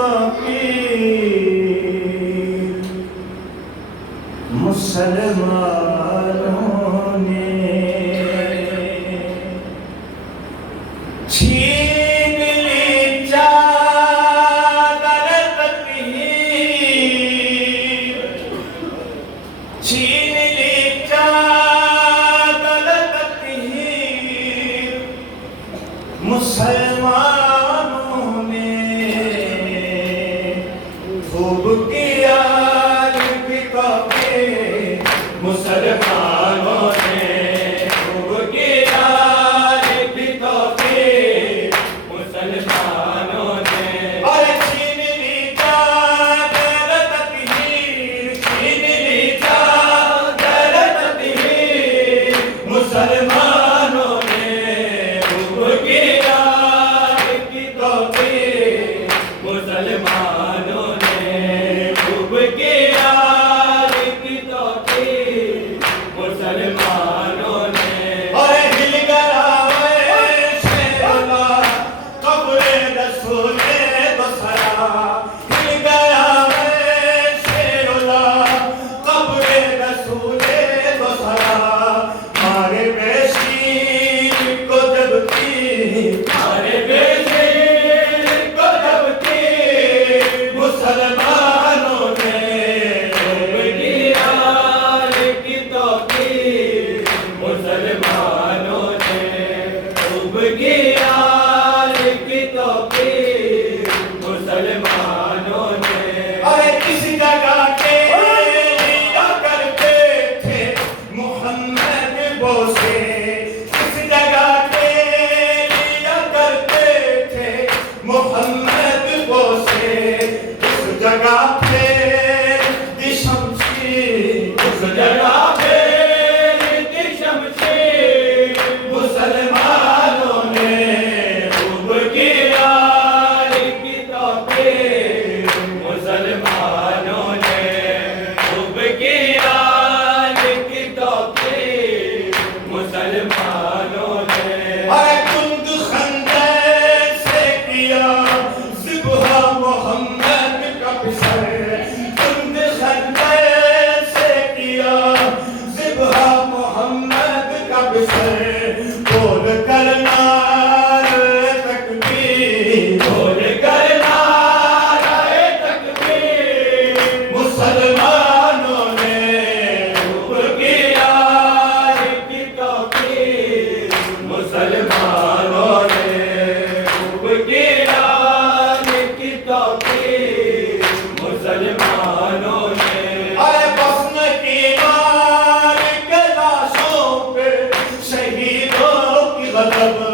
तौकीर मुसलमानों ने छीन ली चादर तकहीर, छीन ली चादर तकहीर मुसलमानों ने खूब किया मुसलमानों ने खूब किया मुसलमानों ने और छीन ली चादर तकहीर, छीन ली चादर तकहीर मुसलमानों ने खूब किया मुसलमानों ने खूब किया मुसलमानों ने और हिल गया शेरोला कब्रे रसूले बसरा, हिल गया शेरोला कब्रे रसूले बसरा मारे बेशीर को जब की, मारे बेशीर को जब की मुसलमानों ने मुसलमानों ने खूब किया मुसलमानों ने अरे किस जगह के लिया करते थे मोहम्मद बोसे, किस जगह के लिया करते थे मोहम्मद बोसे उस जगह पे शमशीर, उस जगह पे मुसलमानों ने खूब किया मुसलमानों ने खूब किया मुसलमानों ने कुंद खंदर से किया ज़िब्हा मोहम्मद का पिसर, कुंद खंदर से किया ज़िब्हा मोहम्मद का पिसर बोल करना तकबीर, बोल करना तकबीर मुसलमानों ने खूब किया मुसलमानों ने खूब किया मुसलमानों ने अरे बस्न की मार के लाशों पे शहीदों की गज़ब